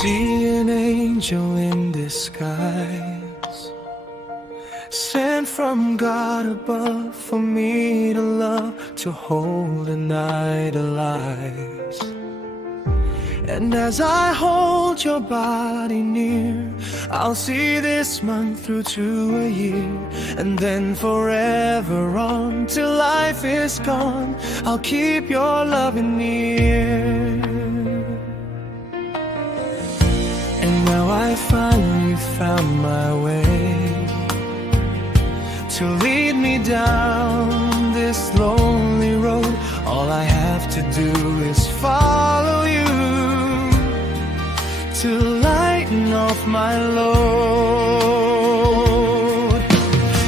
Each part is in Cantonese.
see an angel in disguise, sent from God above for me to love, to hold and idolize. And as I hold your body near, I'll see this month through to a year, and then forever on till life is gone. I'll keep your loving near. And now I finally found my way to lead me down this lonely road. All I have to do is follow you to lighten off my load.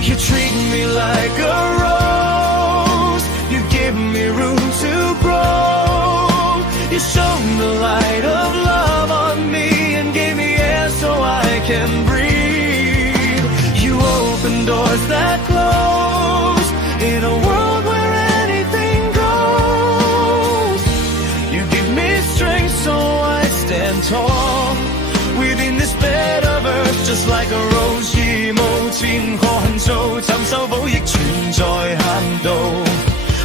You treat me like a rose, you give me room to grow. You shone the light of love on me and gave me air so I can breathe. You open doors that close in a world where anything goes. You give me strength so I stand tall within this bed of earth, just like a rose. 義無前何恨做，尋修補益存在限度。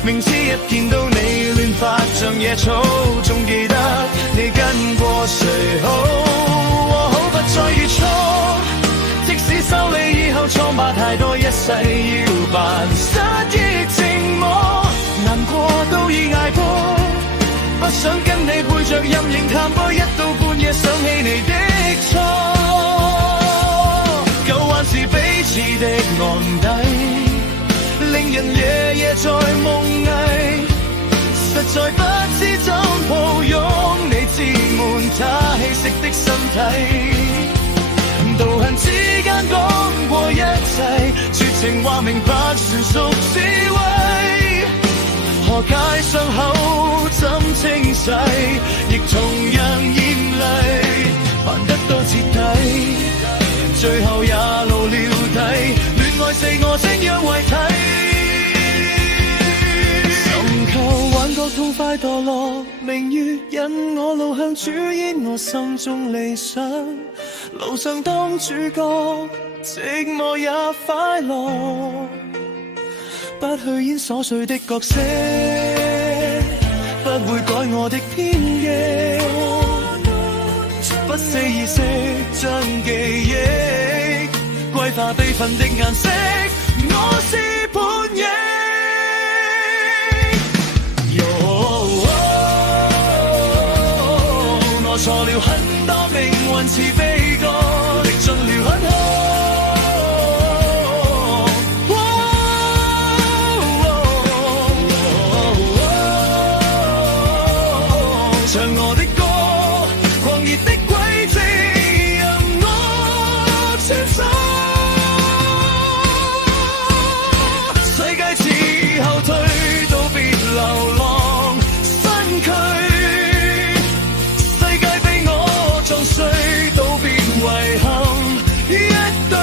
明知一見到你亂發像野草，仲記得你跟過誰好，和好不再如初。即使修理以後瘡疤太多，一世要扮失憶靜默，難過都已捱過。不想跟你背着任盈淡波，一到半夜想起你的錯。舊還是彼此的案底，令人夜夜在夢囈。實在不知怎抱擁你滋滿他氣息的身體。道行之間講過一切，絕情話明白全屬智慧。何解傷口怎清洗，亦同樣豔麗，還得到徹底，最後也露了底。戀愛四我精讓為體，尋求幻覺痛快墮落，明月引我路向主演我心中理想，路上當主角，寂寞也快樂。不去演瑣碎的角色，不會改我的偏激，不惜意識將記憶歸化悲憤的顏色，我是叛逆。我錯了很多，命運似悲歌，歷盡了很多。唱我的歌，狂熱的軌跡，任我穿梭。世界似後退，道別流浪身軀。世界被我撞碎，道別遺憾一對。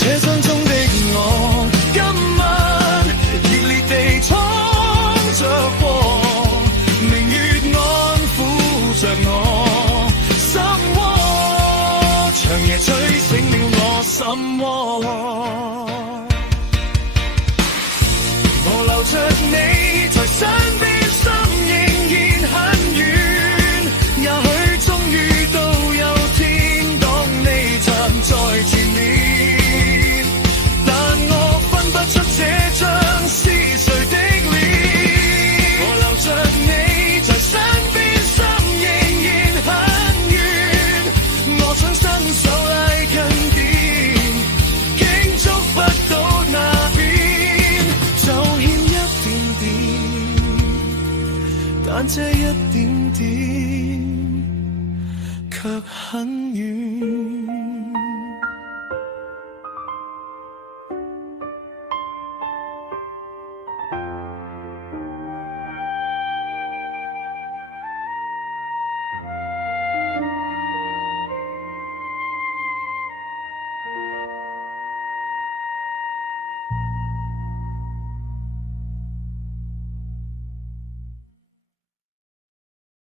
車廂中的我，今晚熱烈地衝着過。我心窩，長夜吹醒了我心窩。我留着你在身邊，心仍然很遠。也許終於都有天，當你站在前面，但我分不出這張是誰的臉。我留着你在身邊。伸手拉近點，竟觸不到那邊，就欠一點點，但這一點點卻很遠。